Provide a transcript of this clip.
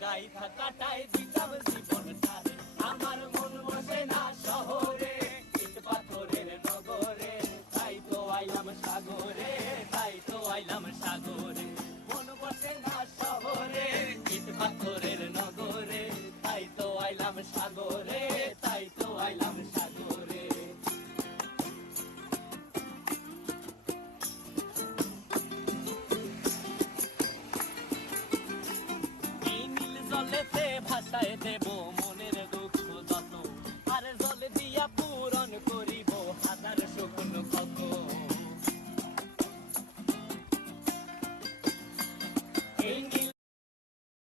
গাইথা কাটায় দিতাম জীবনটারে। আমার মন বসে না শহরে, ইট পাথরের নগরে, তাই তো আইলাম সাগরে, তাই তো আইলাম সাগরে। মন বসে না শহরে, ইট পাথরের নগরে, তাই তো আইলাম সাগরে, তাই তো আইলাম সাগরে। জলেতে ভাসায় দেব মনের দুঃখ যত, আর জল দিয়া পূরণ করিব হাজার শুকনো ক্ষত।